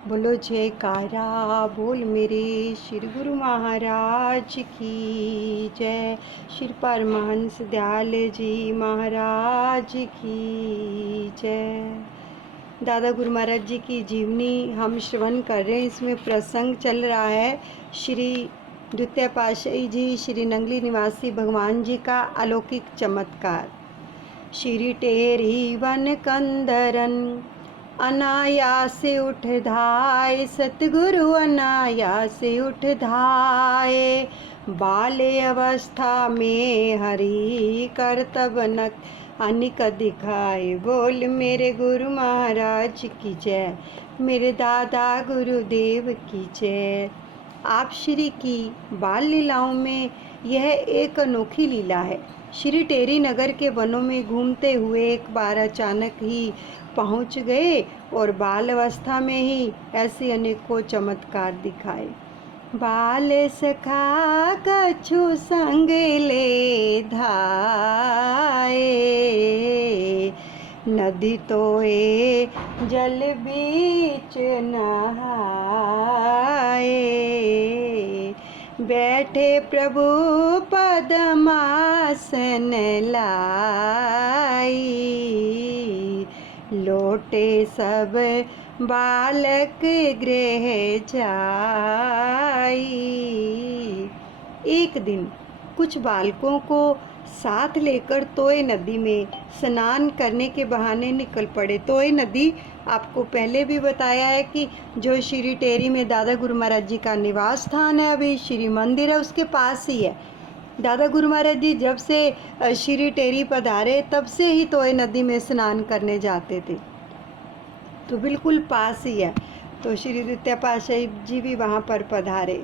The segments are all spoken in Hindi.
बोलो जयकारा बोल मेरे श्री गुरु महाराज की जय। श्री परमहंस दयाल जी महाराज की जय। दादा गुरु महाराज जी की जीवनी हम श्रवण कर रहे हैं। इसमें प्रसंग चल रहा है श्री द्वितीय पातशाही जी श्री नंगली निवासी भगवान जी का अलौकिक चमत्कार। श्री टेरी वन कंदरन अनायास उठ धाय, सतगुरु अनायास उठ धाय। बाल्य अवस्था में हरि कर्तव्य अनिक दिखाए। बोल मेरे गुरु महाराज की जय, मेरे दादा गुरुदेव की जय। आप श्री की बाल लीलाओं में यह एक अनोखी लीला है। श्री टेरी नगर के वनों में घूमते हुए एक बार अचानक ही पहुंच गए और बाल अवस्था में ही ऐसे अनेकों चमत्कार दिखाए। बाल सखा कछु संग ले धाये, नदी तोए जल बीच नहाए। बैठे प्रभु पद्मासन लाई, लौटे सब बालक गृह जाई। एक दिन कुछ बालकों को साथ लेकर तोय नदी में स्नान करने के बहाने निकल पड़े। तोय नदी आपको पहले भी बताया है कि जो श्री टेरी में दादा गुरु महाराज जी का निवास स्थान है, अभी श्री मंदिर है, उसके पास ही है। दादा गुरु महाराज जी जब से श्री टेरी पधारे तब से ही तोय नदी में स्नान करने जाते थे, तो बिल्कुल पास ही है। तो श्री द्वितीय पातशाही जी भी वहाँ पर पधारे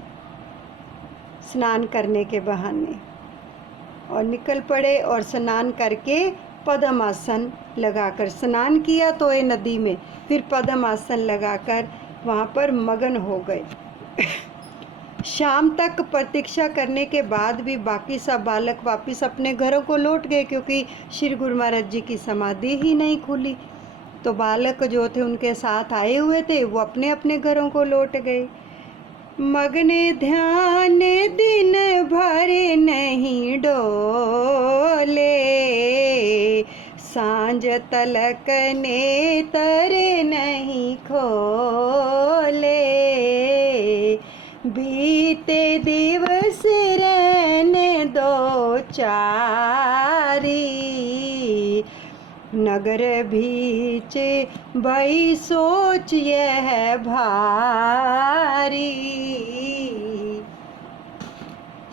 स्नान करने के बहाने और निकल पड़े और स्नान करके पद्मासन लगाकर स्नान किया तोय नदी में, फिर पद्मासन लगाकर वहाँ पर मगन हो गए। शाम तक प्रतीक्षा करने के बाद भी बाकी सब बालक वापस अपने घरों को लौट गए, क्योंकि श्री गुरु महाराज जी की समाधि ही नहीं खुली। तो बालक जो थे उनके साथ आए हुए थे वो अपने अपने घरों को लौट गए। मगने ध्यान दिन भर नहीं डोले, सांझ तलक नेतर नहीं खोले। बीते दिवस रहने दो चारी, नगर बीच भई सोच यह भारी।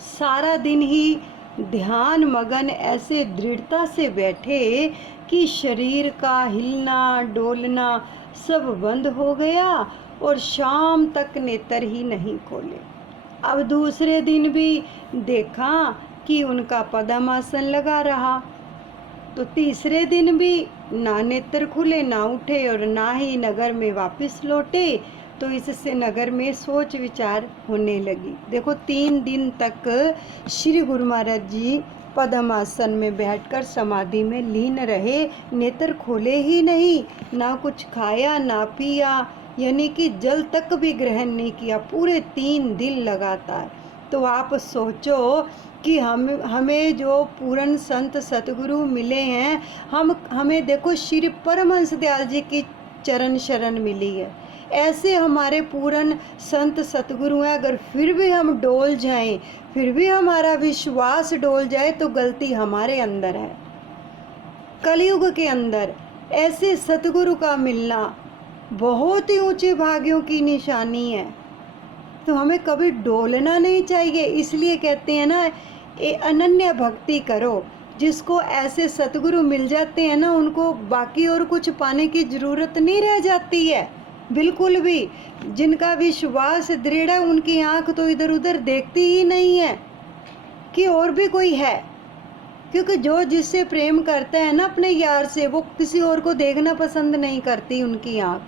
सारा दिन ही ध्यान मगन ऐसे दृढ़ता से बैठे कि शरीर का हिलना डोलना सब बंद हो गया और शाम तक नेत्र ही नहीं खोले। अब दूसरे दिन भी देखा कि उनका पद्मासन लगा रहा, तो तीसरे दिन भी ना नेत्र खुले, ना उठे और ना ही नगर में वापस लौटे। तो इससे नगर में सोच विचार होने लगी। देखो 3 दिन तक श्री गुरु महाराज जी पद्मासन में बैठकर समाधि में लीन रहे, नेत्र खोले ही नहीं, ना कुछ खाया ना पिया, यानी कि जल तक भी ग्रहण नहीं किया पूरे 3 दिन लगातार। तो आप सोचो कि हमें जो पूर्ण संत सतगुरु मिले हैं, हमें देखो श्री परमहंस दयाल जी की चरण शरण मिली है। ऐसे हमारे पूर्ण संत सतगुरु हैं, अगर फिर भी हम डोल जाएं, फिर भी हमारा विश्वास डोल जाए तो गलती हमारे अंदर है। कलयुग के अंदर ऐसे सतगुरु का मिलना बहुत ही ऊंचे भाग्यों की निशानी है। तो हमें कभी डोलना नहीं चाहिए। इसलिए कहते हैं ना, ये अनन्य भक्ति करो। जिसको ऐसे सतगुरु मिल जाते हैं ना, उनको बाकी और कुछ पाने की ज़रूरत नहीं रह जाती है बिल्कुल भी। जिनका विश्वास दृढ़ है उनकी आंख तो इधर उधर देखती ही नहीं है कि और भी कोई है, क्योंकि जो जिससे प्रेम करता है ना अपने यार से, वो किसी और को देखना पसंद नहीं करती उनकी आंख।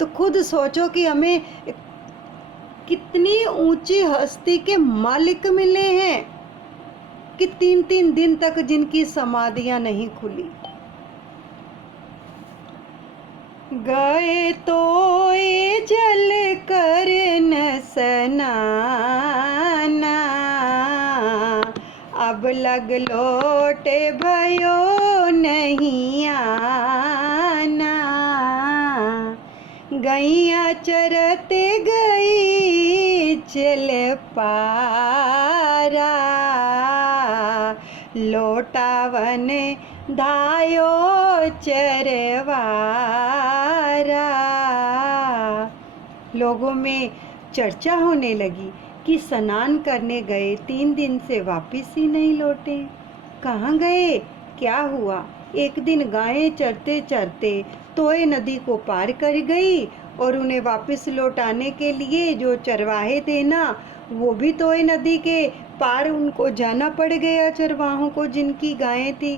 तो खुद सोचो कि हमें कितनी ऊंची हस्ती के मालिक मिले हैं कि 3-3 दिन तक जिनकी समाधियां नहीं खुली। गए तो लग लोट भयो नहीं आना। गैया चरते गई चल पारा, लोटावन धायो चरवारा। लोगों में चर्चा होने लगी कि स्नान करने गए 3 दिन से वापस ही नहीं लौटे। कहाँ गए, क्या हुआ? एक दिन गायें चरते चरते तोय नदी को पार कर गई और उन्हें वापस लौटाने के लिए जो चरवाहे थे ना, वो भी तोय नदी के पार उनको जाना पड़ गया, चरवाहों को जिनकी गायें थी।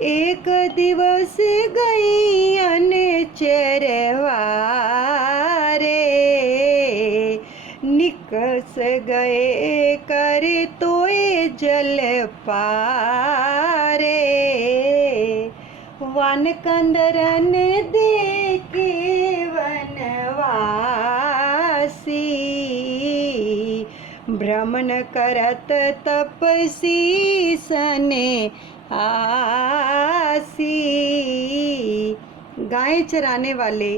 एक दिवस गईयन चरवारे, निकस गए कर तोय जल पारे। वन कंदरन देखे वनवासी, भ्रमण करत तपसी सने आसी। गाय चराने वाले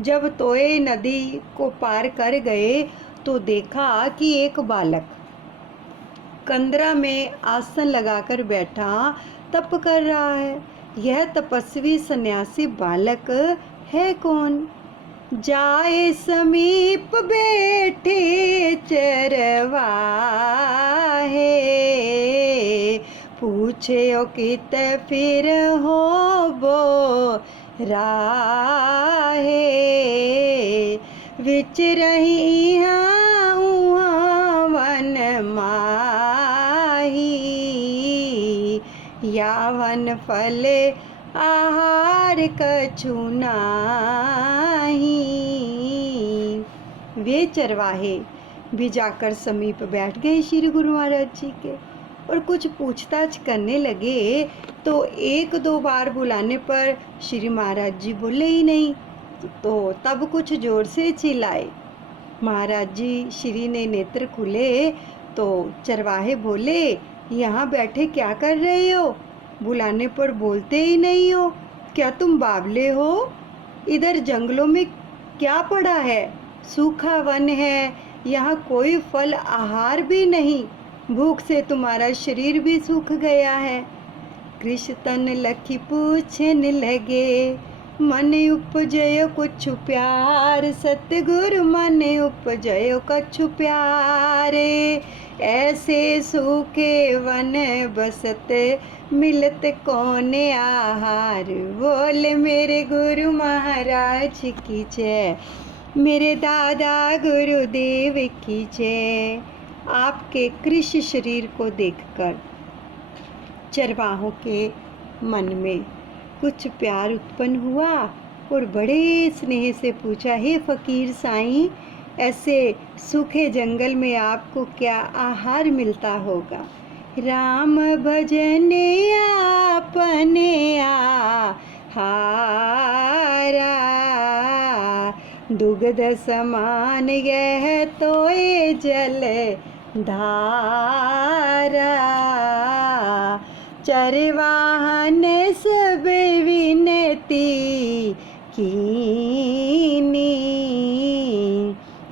जब तोय नदी को पार कर गए तो देखा कि एक बालक कंदरा में आसन लगाकर बैठा तप कर रहा है। यह तपस्वी सन्यासी बालक है कौन? जाए समीप बैठे चरवाहे, पूछे ओ कित फिर हो बो राहे। विच रही वन माही, यावन फल आहार कछु नाही। वे चरवाहे भी जाकर समीप बैठ गए श्री गुरु महाराज जी के और कुछ पूछताछ करने लगे। तो 1-2 बार बुलाने पर श्री महाराज जी बोले ही नहीं, तो तब कुछ जोर से चिल्लाए। महाराज जी श्री ने नेत्र खुले तो चरवाहे बोले, यहाँ बैठे क्या कर रहे हो? बुलाने पर बोलते ही नहीं हो, क्या तुम बावले हो? इधर जंगलों में क्या पड़ा है? सूखा वन है, यहाँ कोई फल आहार भी नहीं, भूख से तुम्हारा शरीर भी सूख गया है। कृष्ण तन लखी पूछने लगे, मन उपजयो कुछ प्यार, सतगुरु मन उपजयो कछु प्यारे। ऐसे सूखे वन बसत, मिलत कौन आहार। बोले मेरे गुरु महाराज की जय, मेरे दादा गुरुदेव की जय। आपके कृष्ण शरीर को देखकर चरवाहों के मन में कुछ प्यार उत्पन्न हुआ और बड़े स्नेह से पूछा, हे फकीर साईं, ऐसे सूखे जंगल में आपको क्या आहार मिलता होगा? राम भजने आपने आहारा, दुग्ध समान यह तोय जल धारा। चरवाहन सब विनती कीनी,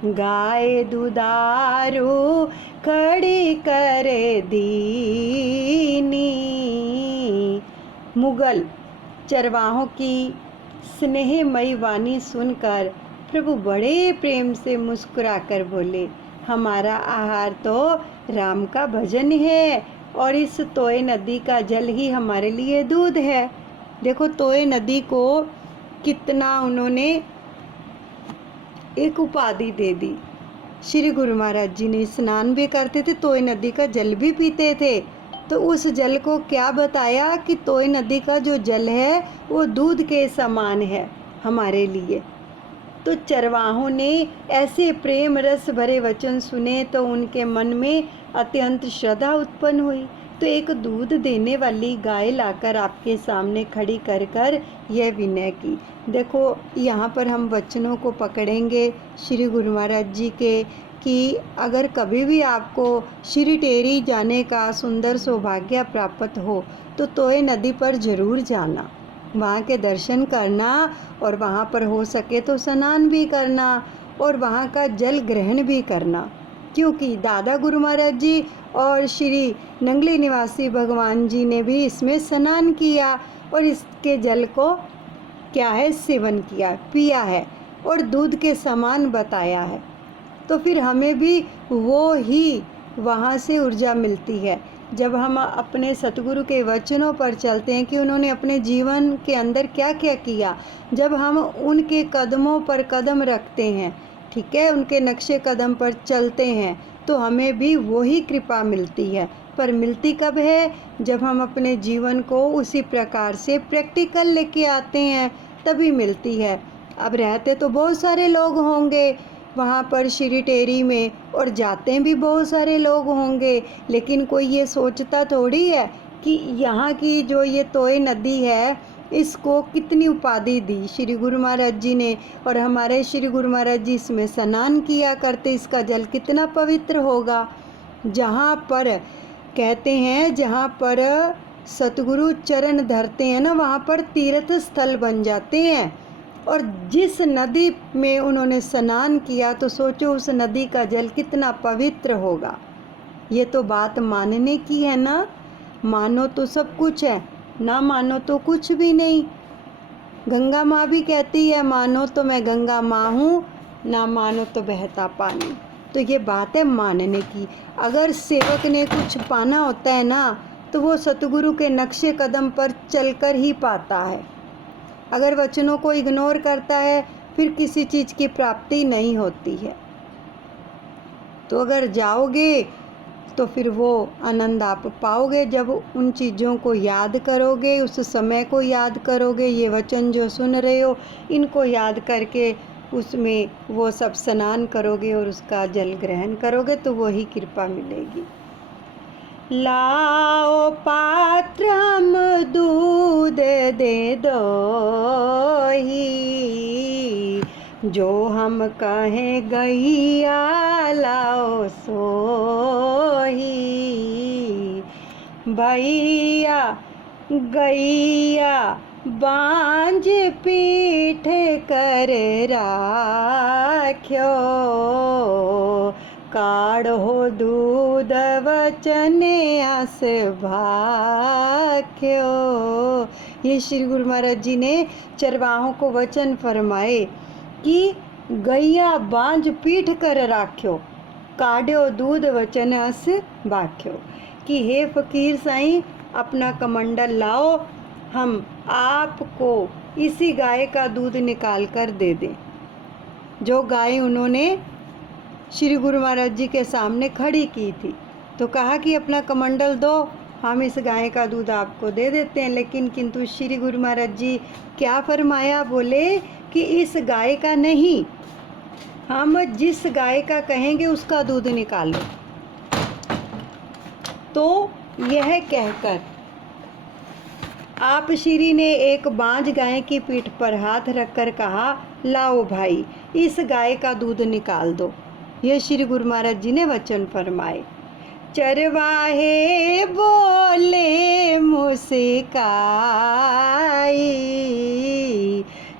गाय दुधारू खड़ी कर दीनी। मुगल चरवाहों की स्नेहमयी वाणी सुनकर प्रभु बड़े प्रेम से मुस्कुराकर बोले, हमारा आहार तो राम का भजन है और इस तोय नदी का जल ही हमारे लिए दूध है। देखो तोय नदी को कितना उन्होंने एक उपाधि दे दी। श्री गुरु महाराज जी ने स्नान भी करते थे, तोय नदी का जल भी पीते थे। तो उस जल को क्या बताया कि तोय नदी का जो जल है वो दूध के समान है हमारे लिए। तो चरवाहों ने ऐसे प्रेम रस भरे वचन सुने तो उनके मन में अत्यंत श्रद्धा उत्पन्न हुई। तो एक दूध देने वाली गाय लाकर आपके सामने खड़ी कर कर यह विनय की। देखो यहाँ पर हम वचनों को पकड़ेंगे श्री गुरु महाराज जी के, कि अगर कभी भी आपको श्री टेरी जाने का सुंदर सौभाग्य प्राप्त हो तो तोय नदी पर ज़रूर जाना, वहाँ के दर्शन करना और वहाँ पर हो सके तो स्नान भी करना और वहाँ का जल ग्रहण भी करना, क्योंकि दादा गुरु महाराज जी और श्री नंगली निवासी भगवान जी ने भी इसमें स्नान किया और इसके जल को क्या है सेवन किया, पिया है और दूध के समान बताया है। तो फिर हमें भी वो ही वहाँ से ऊर्जा मिलती है जब हम अपने सतगुरु के वचनों पर चलते हैं कि उन्होंने अपने जीवन के अंदर क्या क्या किया। जब हम उनके कदमों पर कदम रखते हैं, ठीक है, उनके नक्शे कदम पर चलते हैं, तो हमें भी वही कृपा मिलती है। पर मिलती कब है? जब हम अपने जीवन को उसी प्रकार से प्रैक्टिकल लेके आते हैं, तभी मिलती है। अब रहते तो बहुत सारे लोग होंगे वहाँ पर श्री टेरी में और जाते भी बहुत सारे लोग होंगे, लेकिन कोई ये सोचता थोड़ी है कि यहाँ की जो ये तोय नदी है इसको कितनी उपाधि दी श्री गुरु महाराज जी ने, और हमारे श्री गुरु महाराज जी इसमें स्नान किया करते, इसका जल कितना पवित्र होगा। जहाँ पर कहते हैं, जहाँ पर सतगुरु चरण धरते हैं ना, वहाँ पर तीर्थ स्थल बन जाते हैं। और जिस नदी में उन्होंने स्नान किया तो सोचो उस नदी का जल कितना पवित्र होगा। ये तो बात मानने की है ना, मानो तो सब कुछ है, ना मानो तो कुछ भी नहीं। गंगा माँ भी कहती है, मानो तो मैं गंगा माँ हूँ, ना मानो तो बहता पानी। तो ये बात है मानने की। अगर सेवक ने कुछ पाना होता है ना, तो वो सतगुरु के नक्शे कदम पर चलकर ही पाता है। अगर वचनों को इग्नोर करता है फिर किसी चीज़ की प्राप्ति नहीं होती है। तो अगर जाओगे तो फिर वो आनंद आप पाओगे जब उन चीज़ों को याद करोगे, उस समय को याद करोगे। ये वचन जो सुन रहे हो इनको याद करके उसमें वो सब स्नान करोगे और उसका जल ग्रहण करोगे तो वही कृपा मिलेगी। लाओ पात्र हम दूध दे दो ही, जो हम कहें गैया लाओ सोही। भैया गैया बांझ पीठ कर राख्यो, काढ़ो दूध वचन आस भाख्यो। ये श्री गुरु महाराज जी ने चरवाहों को वचन फरमाए कि गैया बांझ पीठ कर राख्यो, काढ़ो दूध वचन आस भाख्यो, कि हे फकीर साईं अपना कमंडल लाओ, हम आपको इसी गाय का दूध निकाल कर दे दें। जो गाय उन्होंने श्री गुरु महाराज जी के सामने खड़ी की थी, तो कहा कि अपना कमंडल दो, हम इस गाय का दूध आपको दे देते हैं। लेकिन किंतु श्री गुरु महाराज जी क्या फरमाया? बोले कि इस गाय का नहीं, हम जिस गाय का कहेंगे उसका दूध निकालो। तो यह कहकर आप श्री ने एक बांझ गाय की पीठ पर हाथ रखकर कहा, लाओ भाई इस गाय का दूध निकाल दो। यह श्री गुरु महाराज जी ने वचन फरमाए। चरवाहे बोले मुस्काई,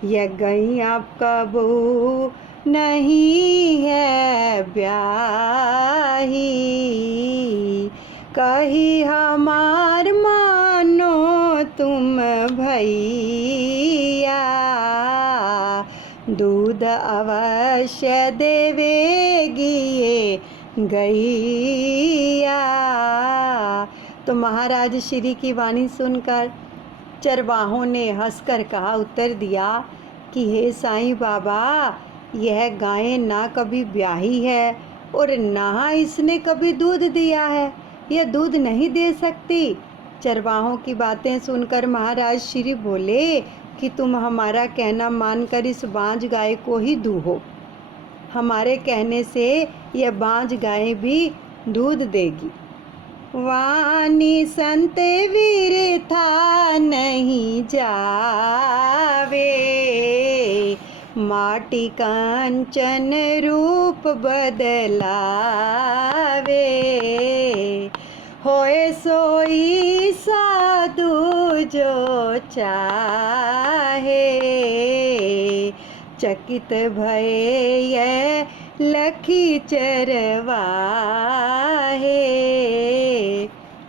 यह गैया कबू नहीं है ब्याही, कही हमार मानो तुम भैया, दूध अवश्य देवेगी ये गैया। तो महाराज श्री की वाणी सुनकर चरवाहों ने हंसकर कहा, उत्तर दिया कि हे साईं बाबा, यह गाय ना कभी ब्याही है और ना इसने कभी दूध दिया है, यह दूध नहीं दे सकती। चरवाहों की बातें सुनकर महाराज श्री बोले कि तुम हमारा कहना मानकर इस बांझ गाय को ही दूहो, हमारे कहने से यह बांझ गाय भी दूध देगी। वाणी संत वीर था नहीं जावे, माटी कंचन रूप बदलावे, होए सोई साधु जो चाहे, चकित भये ये लखी चरवाहे।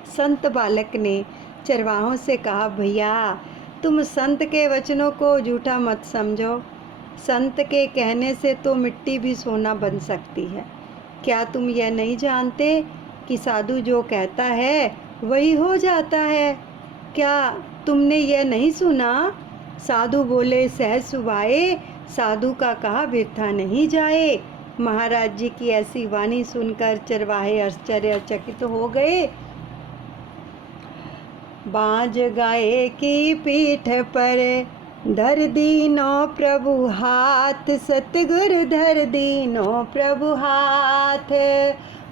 संत बालक ने चरवाहों से कहा, भैया तुम संत के वचनों को झूठा मत समझो। संत के कहने से तो मिट्टी भी सोना बन सकती है। क्या तुम यह नहीं जानते कि साधु जो कहता है वही हो जाता है? क्या तुमने यह नहीं सुना? साधु बोले सहज सुभाए, साधु का कहा व्यर्था नहीं जाए। महाराज जी की ऐसी वाणी सुनकर चरवाहे आश्चर्यचकित हो गए। बाज गाय की पीठ पर धर दीनो प्रभु हाथ, सतगुरु धर दीनो प्रभु हाथ,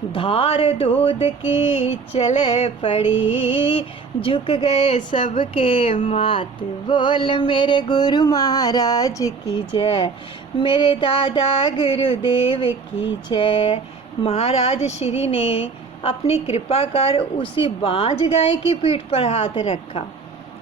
धार दूध की चले पड़ी, झुक गए सबके मात। बोल मेरे गुरु महाराज की जय, मेरे दादा गुरुदेव की जय। महाराज श्री ने अपनी कृपा कर उसी बाज गाय की पीठ पर हाथ रखा।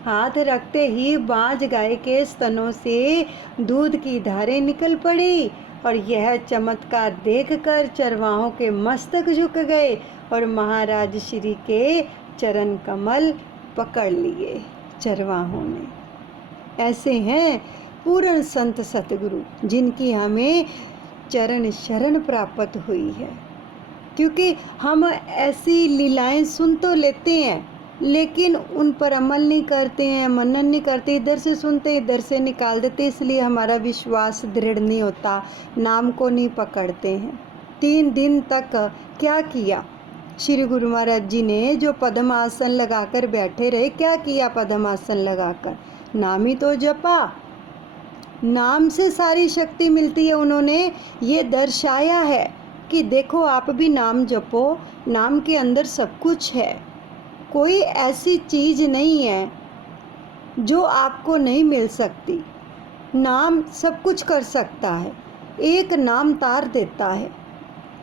हाथ रखते ही बाज गाय के स्तनों से दूध की धारें निकल पड़ी और यह चमत्कार देखकर चरवाहों के मस्तक झुक गए और महाराज श्री के चरण कमल पकड़ लिए चरवाहों ने। ऐसे हैं पूर्ण संत सतगुरु जिनकी हमें चरण शरण प्राप्त हुई है। क्योंकि हम ऐसी लीलाएं सुन तो लेते हैं लेकिन उन पर अमल नहीं करते हैं, मनन नहीं करते, इधर से सुनते इधर से निकाल देते, इसलिए हमारा विश्वास दृढ़ नहीं होता, नाम को नहीं पकड़ते हैं। 3 दिन तक क्या किया श्री गुरु महाराज जी ने? जो पद्मासन लगाकर बैठे रहे, क्या किया पद्मासन लगाकर? नाम ही तो जपा। नाम से सारी शक्ति मिलती है। उन्होंने ये दर्शाया है कि देखो आप भी नाम जपो, नाम के अंदर सब कुछ है। कोई ऐसी चीज़ नहीं है जो आपको नहीं मिल सकती। नाम सब कुछ कर सकता है, एक नाम तार देता है,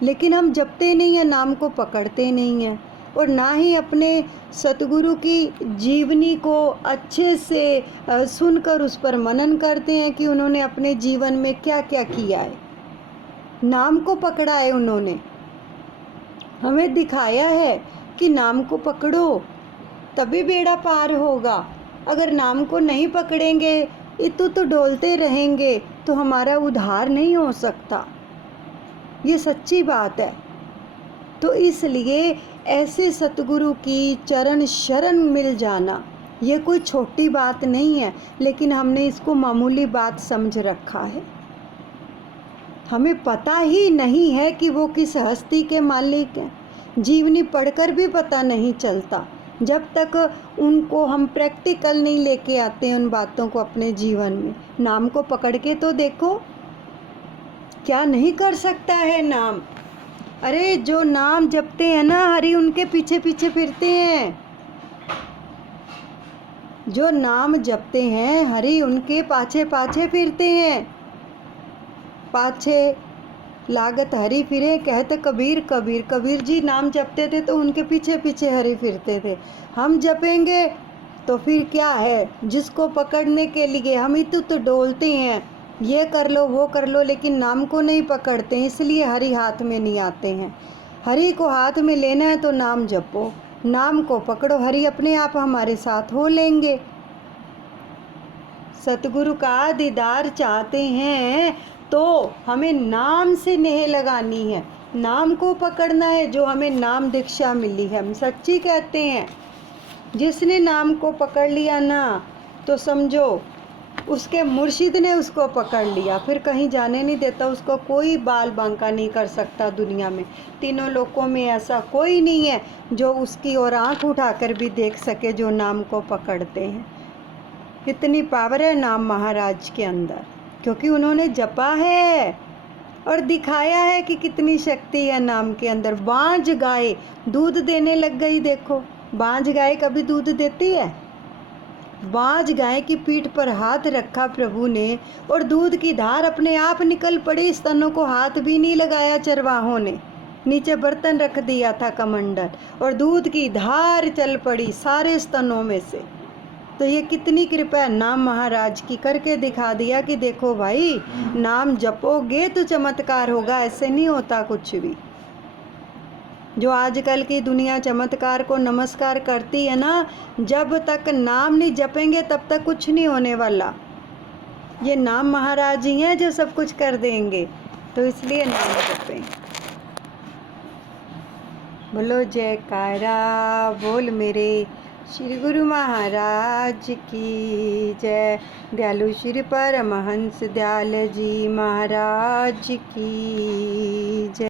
लेकिन हम जपते नहीं हैं, नाम को पकड़ते नहीं हैं और ना ही अपने सतगुरु की जीवनी को अच्छे से सुनकर उस पर मनन करते हैं कि उन्होंने अपने जीवन में क्या क्या किया है। नाम को पकड़ा है उन्होंने, हमें दिखाया है कि नाम को पकड़ो तभी बेड़ा पार होगा। अगर नाम को नहीं पकड़ेंगे, इतु तो डोलते रहेंगे तो हमारा उद्धार नहीं हो सकता। ये सच्ची बात है। तो इसलिए ऐसे सतगुरु की चरण शरण मिल जाना ये कोई छोटी बात नहीं है, लेकिन हमने इसको मामूली बात समझ रखा है। हमें पता ही नहीं है कि वो किस हस्ती के मालिक हैं। जीवनी पढ़कर भी पता नहीं चलता जब तक उनको हम प्रैक्टिकल नहीं लेके आते हैं उन बातों को अपने जीवन में। नाम को पकड़ के तो देखो, क्या नहीं कर सकता है नाम। अरे जो नाम जपते हैं ना, हरि उनके पीछे पीछे फिरते हैं। जो नाम जपते हैं हरि उनके पाछे पाछे फिरते हैं। पाछे लागत हरि फिरे कहते कबीर। कबीर कबीर जी नाम जपते थे तो उनके पीछे पीछे हरि फिरते थे। हम जपेंगे तो फिर क्या है, जिसको पकड़ने के लिए हम इतु तो डोलते हैं, ये कर लो वो कर लो, लेकिन नाम को नहीं पकड़ते, इसलिए हरि हाथ में नहीं आते हैं। हरि को हाथ में लेना है तो नाम जपो, नाम को पकड़ो, हरि अपने आप हमारे साथ हो लेंगे। सतगुरु का दीदार चाहते हैं तो हमें नाम से नेह लगानी है, नाम को पकड़ना है। जो हमें नाम दीक्षा मिली है, हम सच्ची कहते हैं, जिसने नाम को पकड़ लिया ना तो समझो उसके मुर्शिद ने उसको पकड़ लिया, फिर कहीं जाने नहीं देता। उसको कोई बाल बांका नहीं कर सकता दुनिया में। तीनों लोकों में ऐसा कोई नहीं है जो उसकी ओर आंख उठाकर भी देख सके जो नाम को पकड़ते हैं। कितनी पावर है नाम महाराज के अंदर, क्योंकि उन्होंने जपा है। और दिखाया है कि कितनी शक्ति है नाम के अंदर। बांझ गाय दूध देने लग गई। देखो, बांझ गाय कभी दूध देती है? बांझ गाय की पीठ पर हाथ रखा प्रभु ने और दूध की धार अपने आप निकल पड़ी। स्तनों को हाथ भी नहीं लगाया चरवाहों ने, नीचे बर्तन रख दिया था कमंडल और दूध की धार चल पड़ी सारे स्तनों में से। तो ये कितनी कृपा है नाम महाराज की, करके दिखा दिया कि देखो भाई, नाम जपोगे तो चमत्कार होगा, ऐसे नहीं होता कुछ भी। जो आजकल की दुनिया चमत्कार को नमस्कार करती है ना, जब तक नाम नहीं जपेंगे तब तक कुछ नहीं होने वाला। ये नाम महाराज ही हैं जो सब कुछ कर देंगे, तो इसलिए नाम जपें। बोलो जयकारा बोल मेरे श्री गुरु महाराज की जय। दयालु श्री परमहंस दयाल जी महाराज की जय।